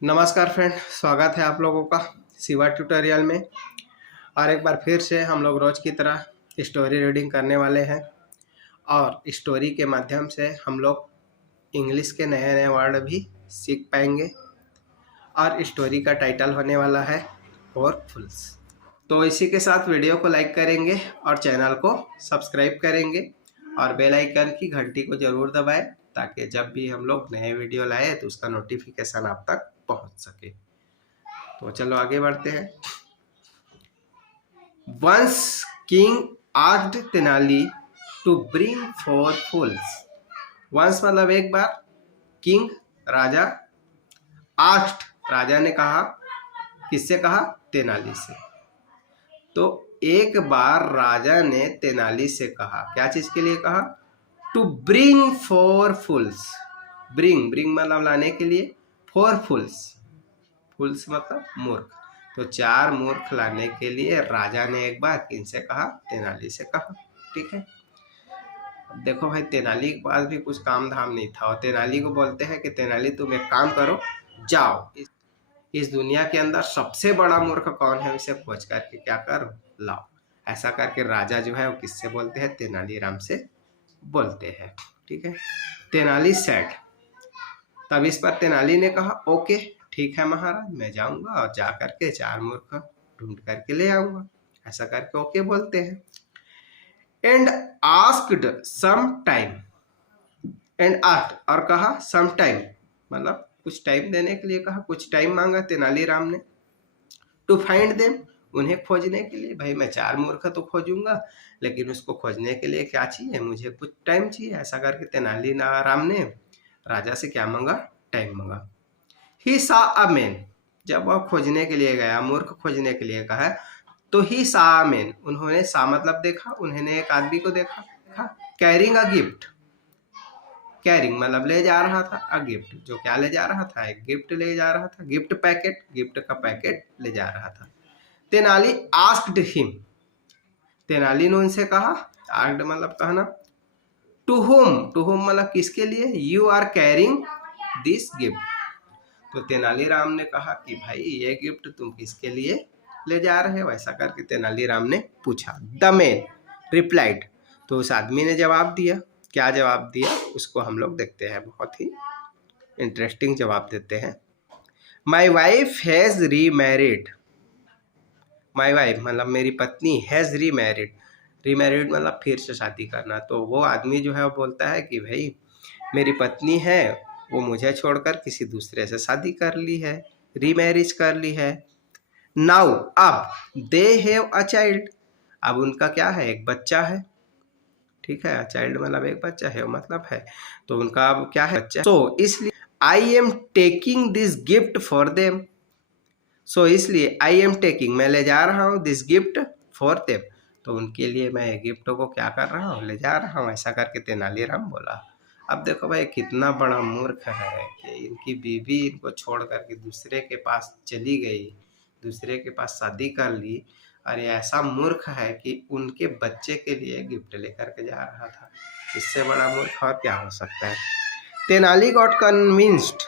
नमस्कार फ्रेंड, स्वागत है आप लोगों का सिवा ट्यूटोरियल में। और एक बार फिर से हम लोग रोज़ की तरह स्टोरी रीडिंग करने वाले हैं और स्टोरी के माध्यम से हम लोग इंग्लिश के नए नए वर्ड भी सीख पाएंगे। और स्टोरी का टाइटल होने वाला है पावरफुल्स। तो इसी के साथ वीडियो को लाइक करेंगे और चैनल को सब्सक्राइब करेंगे और बेल आइकन की घंटी को ज़रूर दबाएं ताकि जब भी हम लोग नए वीडियो लाए तो उसका नोटिफिकेशन आप तक पहुंच सके। तो चलो आगे बढ़ते हैं। Once king asked Tenali to bring 4 fools. Once मतलब एक बार, किंग राजा, आस्क्ड राजा ने कहा, किससे कहा? तेनाली से। तो एक बार राजा ने तेनाली से कहा, क्या चीज के लिए कहा? To bring 4 fools. Bring bring मतलब लाने के लिए, 4 फूल्स, फूल्स मतलब मूर्ख। तो 4 मूर्ख लाने के लिए राजा ने एक बार किनसे कहा? तेनाली से कहा। ठीक है। अब देखो भाई, तेनाली के पास भी कुछ काम धाम नहीं था और तेनाली को बोलते हैं कि तेनाली तुम एक काम करो, जाओ इस दुनिया के अंदर सबसे बड़ा मूर्ख कौन है उसे खोज करके क्या करो, लाओ। ऐसा करके राजा जो है वो किससे बोलते हैं? तेनालीराम से बोलते हैं। ठीक है। तेनाली सेड। तब इस पर तेनाली ने कहा, ओके ठीक है महाराज, मैं जाऊंगा और जा करके 4 मूर्ख ढूंढ करके ले आऊंगा। ऐसा करके ओके बोलते हैं। And asked some time. And asked और कहा सम टाइम मतलब कुछ टाइम देने के लिए कहा, कुछ टाइम मांगा तेनालीराम ने। टू फाइंड देम, उन्हें खोजने के लिए। भाई मैं 4 मूर्ख तो खोजूंगा, लेकिन उसको खोजने के लिए क्या चाहिए? मुझे कुछ टाइम चाहिए। ऐसा करके तेनालीराम ने राजा से क्या मांगा? टाइम मांगा। ही सा अ मैन। जब वह खोजने के लिए गया, मूर्ख खोजने के लिए कहा, तो ही सा अ मैन, उन्होंने सा मतलब देखा, उन्होंने एक आदमी को देखा, कैरिंग अ गिफ्ट। कैरिंग मतलब ले जा रहा था, अ गिफ्ट जो क्या ले जा रहा था? एक गिफ्ट ले जा रहा था, गिफ्ट पैकेट, गिफ्ट का पैकेट ले जा रहा था। तेनाली आस्क्ड हिम, तेनाली ने उनसे कहा, आस्क्ड मतलब कहना, टू होम मतलब किसके लिए? You are carrying this gift. तो तेनालीराम ने कहा कि भाई ये गिफ्ट तुम किसके लिए ले जा रहे हो? ऐसा करके तेनालीराम ने पूछा। द मैन रिप्लाइड, तो उस आदमी ने जवाब दिया। क्या जवाब दिया उसको हम लोग देखते हैं, बहुत ही इंटरेस्टिंग जवाब देते हैं। माई वाइफ हैज री मैरिड। माई वाइफ मतलब मेरी पत्नी, हैज री मैरिड, री मैरिड मतलब फिर से शादी करना। तो वो आदमी जो है वो बोलता है कि भाई मेरी पत्नी है, वो मुझे छोड़कर किसी दूसरे से शादी कर ली है, रीमैरिज कर ली है। नाउ अब दे हैव अ चाइल्ड, अब उनका क्या है? एक बच्चा है। ठीक है। चाइल्ड मतलब एक बच्चा है, मतलब है, तो उनका अब क्या है? बच्चा। सो इसलिए I am taking this gift for them. So इसलिए आई एम टेकिंग मैं ले जा रहा हूँ, दिस गिफ्ट फॉर देम, तो उनके लिए मैं गिफ्ट को क्या कर रहा हूँ? ले जा रहा हूँ। ऐसा करके तेनालीराम बोला। अब देखो भाई कितना बड़ा मूर्ख है कि इनकी बीवी इनको छोड़ करके दूसरे के पास चली गई, दूसरे के पास शादी कर ली, और ये ऐसा मूर्ख है कि उनके बच्चे के लिए गिफ्ट लेकर के जा रहा था। इससे बड़ा मूर्ख और क्या हो सकता है? Tenali got convinced,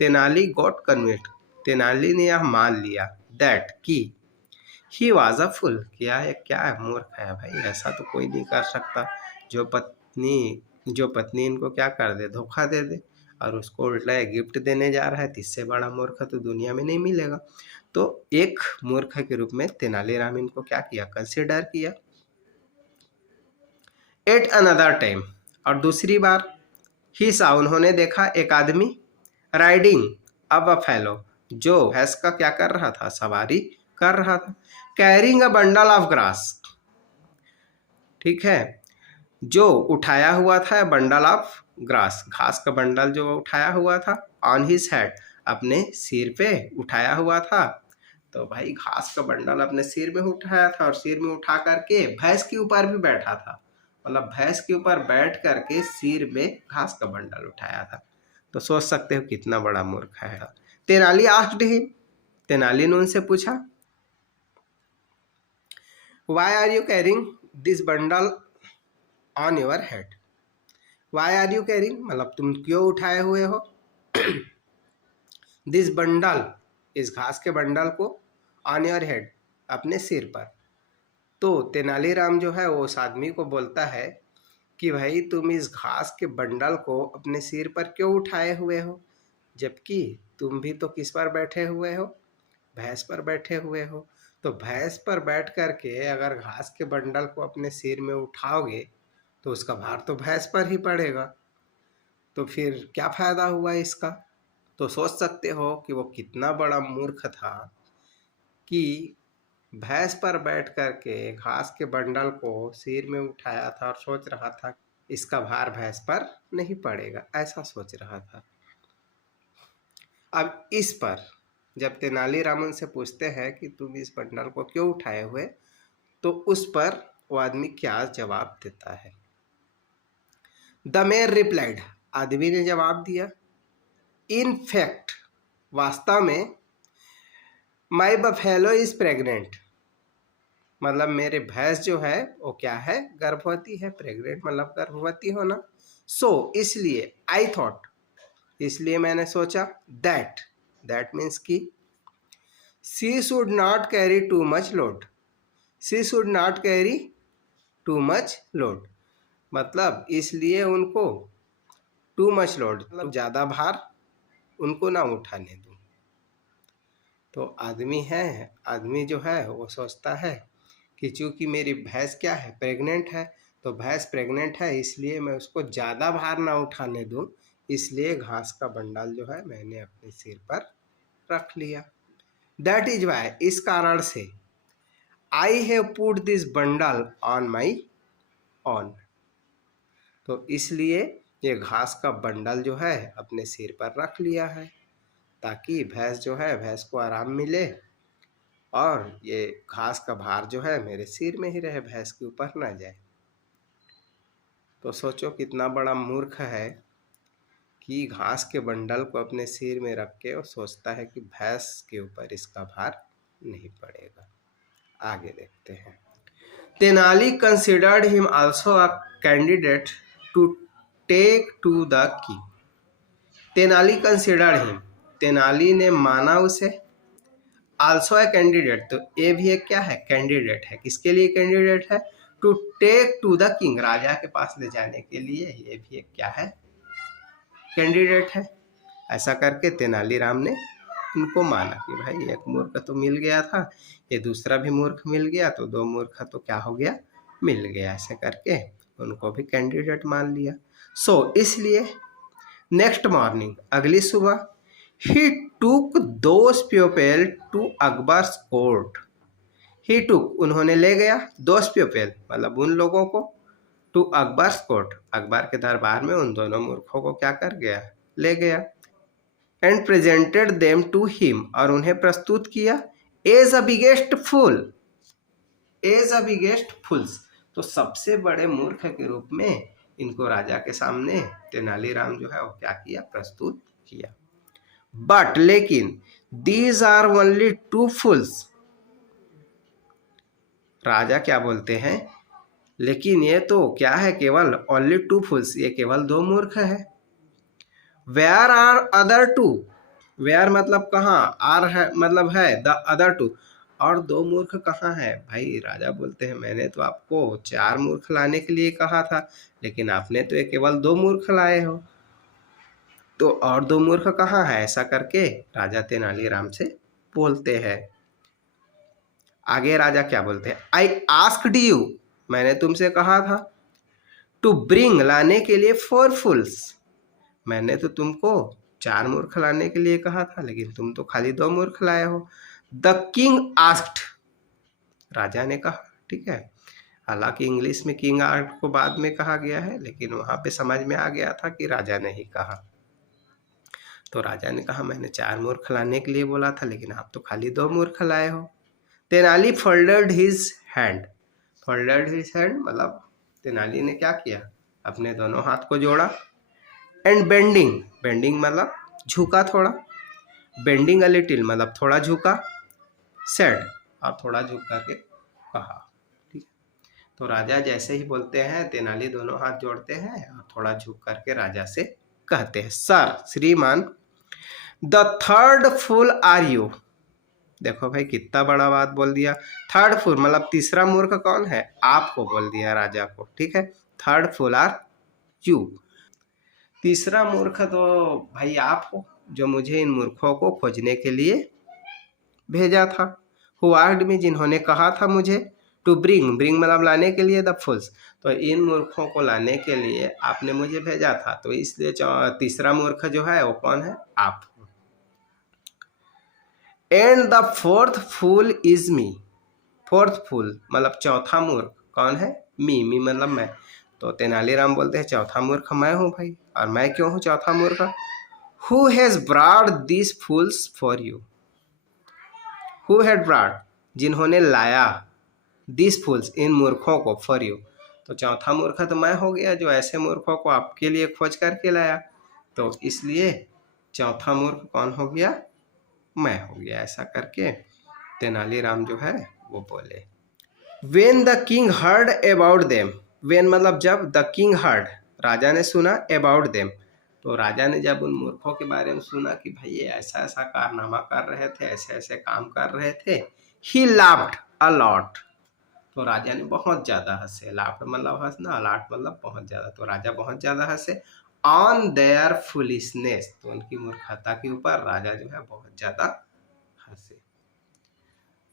Tenali got convinced, Tenali ने यह मान लिया, दैट कि ही वाज अ फुल, क्या है? क्या है? मूर्ख है भाई, ऐसा तो कोई नहीं कर सकता। जो पत्नी इनको क्या कर दे? धोखा दे दे, और उसको उल्टा गिफ्ट देने जा रहा है, तो इससे बड़ा मूर्ख तो दुनिया में नहीं मिलेगा। तो एक मूर्ख के रूप में तेनालीराम इनको क्या किया? कंसिडर किया। एट अनदर टाइम, और दूसरी बार, ही सा उन्होंने देखा एक आदमी, राइडिंग अब अ फैलो, जो भैंस का क्या कर रहा था? सवारी कर रहा था। Carrying a bundle of grass, ठीक है, जो उठाया हुआ था बंडल ऑफ ग्रास, घास का बंडल जो उठाया हुआ था, ऑन हिज हेड, अपने सिर पे उठाया हुआ था। तो भाई घास का बंडल अपने सिर में उठाया था और सिर में उठा करके भैंस के ऊपर भी बैठा था, मतलब भैंस के ऊपर बैठ करके सिर में घास का बंडल उठाया था। तो सोच सकते हो कितना बड़ा मूर्ख है। तेनाली आस्क्ड हिम, तेनाली ने उनसे पूछा, why are you carrying this bundle on your head. Why are you carrying मतलब तुम क्यों उठाए हुए हो दिस बंडल, इस घास के बंडल को, ऑन योर हेड, अपने सिर पर। तो तेनालीराम जो है वो उस आदमी को बोलता है कि भाई तुम इस घास के बंडल को अपने सिर पर क्यों उठाए हुए हो, जबकि तुम भी तो किस पर बैठे हुए हो, भैंस पर बैठे हुए हो। तो भैंस पर बैठ करके अगर घास के बंडल को अपने सिर में उठाओगे तो उसका भार तो भैंस पर ही पड़ेगा, तो फिर क्या फायदा हुआ इसका। तो सोच सकते हो कि वो कितना बड़ा मूर्ख था कि भैंस पर बैठ करके घास के बंडल को सिर में उठाया था और सोच रहा था इसका भार भैंस पर नहीं पड़ेगा, ऐसा सोच रहा था। अब इस पर जब तेनालीरामन से पूछते हैं कि तुम इस बंडल को क्यों उठाए हुए, तो उस पर वो आदमी क्या जवाब देता है। द मेयर रिप्लाइड, आदमी ने जवाब दिया, इन फैक्ट, वास्तव में, माई बफेलो इज प्रेग्नेंट, मतलब मेरे भैंस जो है वो क्या है, गर्भवती है। प्रेग्नेंट मतलब गर्भवती होना। सो इसलिए, आई थॉट, इसलिए मैंने सोचा, दैट, दैट मीन्स की, she should not carry too much load, she should not carry too much load, मतलब इसलिए उनको टू मच लोड, मतलब ज़्यादा भार उनको ना उठाने दूँ। तो आदमी है, आदमी जो है वो सोचता है कि चूंकि मेरी भैंस क्या है, प्रेग्नेंट है, तो भैंस प्रेग्नेंट है इसलिए मैं उसको ज़्यादा भार ना उठाने दूँ, इसलिए घास का बंडल जो है मैंने अपने सिर पर रख लिया। दैट इज वाई, इस कारण से, I have put this bundle on my on, तो इसलिए ये घास का बंडल जो है अपने सिर पर रख लिया है, ताकि भैंस जो है, भैंस को आराम मिले और ये घास का भार जो है मेरे सिर में ही रहे, भैंस के ऊपर ना जाए। तो सोचो कितना बड़ा मूर्ख है कि घास के बंडल को अपने सिर में रख के और सोचता है कि भैंस के ऊपर इसका भार नहीं पड़ेगा। आगे देखते हैं। Tenali considered him also a candidate to take to the king, Tenali considered him, Tenali ने माना उसे, आल्सो ए कैंडिडेट, तो ये भी एक क्या है, कैंडिडेट है। किसके लिए कैंडिडेट है, to take to the king, राजा के पास ले जाने के लिए ये भी एक क्या है, कैंडिडेट है। ऐसा करके तेनालीराम ने उनको माना कि भाई एक मूर्ख तो मिल गया था, ये दूसरा भी मूर्ख मिल गया, तो दो मूर्ख तो क्या हो गया, मिल गया। ऐसे करके उनको भी कैंडिडेट मान लिया। सो इसलिए नेक्स्ट मॉर्निंग, अगली सुबह, ही टूक दोस प्योपेल टू अकबर्स कोर्ट, ही टूक, उन्होंने ले गया, दोस प्योपेल मतलब उन लोगों को, टू अकबर्स कोर्ट, अकबर के दरबार में उन दोनों मूर्खों को क्या कर गया, ले गया। And presented them to him, और उन्हें प्रस्तुत किया, as a biggest fool, as a biggest fools, तो सबसे बड़े मूर्ख के रूप में इनको राजा के सामने तेनालीराम जो है वो क्या किया, प्रस्तुत किया। बट लेकिन, दीज आर ओनली टू फूल्स, राजा क्या बोलते हैं, लेकिन ये तो क्या है, केवल ओनली टू फूल्स, ये केवल दो मूर्ख है। Where are other two, where मतलब कहाँ, आर है मतलब है, द अदर टू, और दो मूर्ख कहाँ है भाई। राजा बोलते हैं मैंने तो आपको चार मूर्ख लाने के लिए कहा था, लेकिन आपने तो ये केवल दो मूर्ख लाए हो, तो और दो मूर्ख कहाँ है। ऐसा करके राजा तेनालीराम से बोलते हैं। आगे राजा क्या बोलते हैं, आई आस्क्ड यू, मैंने तुमसे कहा था, टू ब्रिंग, लाने के लिए, फोर फुल्स, मैंने तो तुमको चार मूर्ख लाने के लिए कहा था, लेकिन तुम तो खाली दो मूर्ख लाए हो। द किंग आस्क्ड, राजा ने कहा, ठीक है, हालांकि इंग्लिश में किंग आस्क्ड को बाद में कहा गया है, लेकिन वहां पे समझ में आ गया था कि राजा ने ही कहा। तो राजा ने कहा मैंने चार मूर्ख लाने के लिए बोला था, लेकिन आप तो खाली दो मूर्ख लाए हो। Tenali folded his hand, folded his hand मतलब तेनाली ने क्या किया, अपने दोनों हाथ को जोड़ा। एंड बेंडिंग, बेंडिंग मतलब झुका थोड़ा, बेंडिंग अ लिटिल मतलब थोड़ा झुका, सेड, और थोड़ा झुक करके कहा, ठीक है। तो राजा जैसे ही बोलते हैं तेनाली दोनों हाथ जोड़ते हैं और थोड़ा झुक करके राजा से कहते हैं, सर, श्रीमान, the third fool are you. देखो भाई कितना बड़ा बात बोल दिया। थर्ड फूल मतलब तीसरा मूर्ख कौन है, आपको बोल दिया राजा को, ठीक है। Third fool are you. तीसरा मूर्ख तो भाई आप हो, जो मुझे इन मूर्खों को खोजने के लिए भेजा था। हु आस्क्ड मी, जिन्होंने कहा था मुझे, टू ब्रिंग, ब्रिंग मतलब लाने के लिए, द फूल्स, तो इन मूर्खों को लाने के लिए आपने मुझे भेजा था, तो इसलिए तीसरा मूर्ख जो है वो कौन है, आप। And the fourth fool is me, fourth fool मतलब चौथा मूर्ख कौन है, मी मतलब मैं। तो तेनालीराम बोलते हैं चौथा मूर्ख मैं हूँ भाई, और मैं क्यों हूँ चौथा मूर्ख। Who has brought this fools for you, who had brought, जिन्होंने लाया, दिस फूल्स इन मूर्खों को, फॉर यू, तो चौथा मूर्ख तो मैं हो गया जो ऐसे मूर्खों को आपके लिए खोज करके लाया, तो इसलिए चौथा मूर्ख कौन हो गया, मैं हो गया। ऐसा करके तेनालीराम जो है वो बोले। When the king heard about them, when मतलब जब, द किंग हर्ड राजा ने सुना, अबाउट देम तो राजा ने जब उन मूर्खों के बारे में सुना कि भाई ये ऐसा ऐसा कारनामा कर रहे थे, ऐसे ऐसे काम कर रहे थे, ही लाफ्ड अ लॉट, तो राजा ने बहुत ज्यादा हंसे। लाफ्ड मतलब हंसना, अलॉट मतलब बहुत ज्यादा, तो राजा बहुत ज्यादा हंसे। ऑन देयर फुलिशनेस, तो उनकी मूर्खता के ऊपर राजा जो है बहुत ज्यादा हंसे।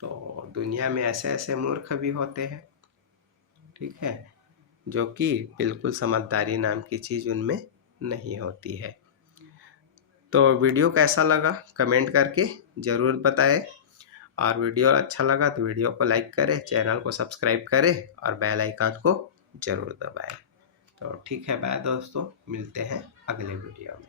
तो दुनिया में ऐसे ऐसे मूर्ख भी होते हैं, ठीक है, जो कि बिल्कुल समझदारी नाम की चीज़ उनमें नहीं होती है। तो वीडियो कैसा लगा कमेंट करके ज़रूर बताएं, और वीडियो अच्छा लगा तो वीडियो को लाइक करें, चैनल को सब्सक्राइब करें और बेल आइकन को ज़रूर दबाएं। तो ठीक है, बाय दोस्तों, मिलते हैं अगले वीडियो में।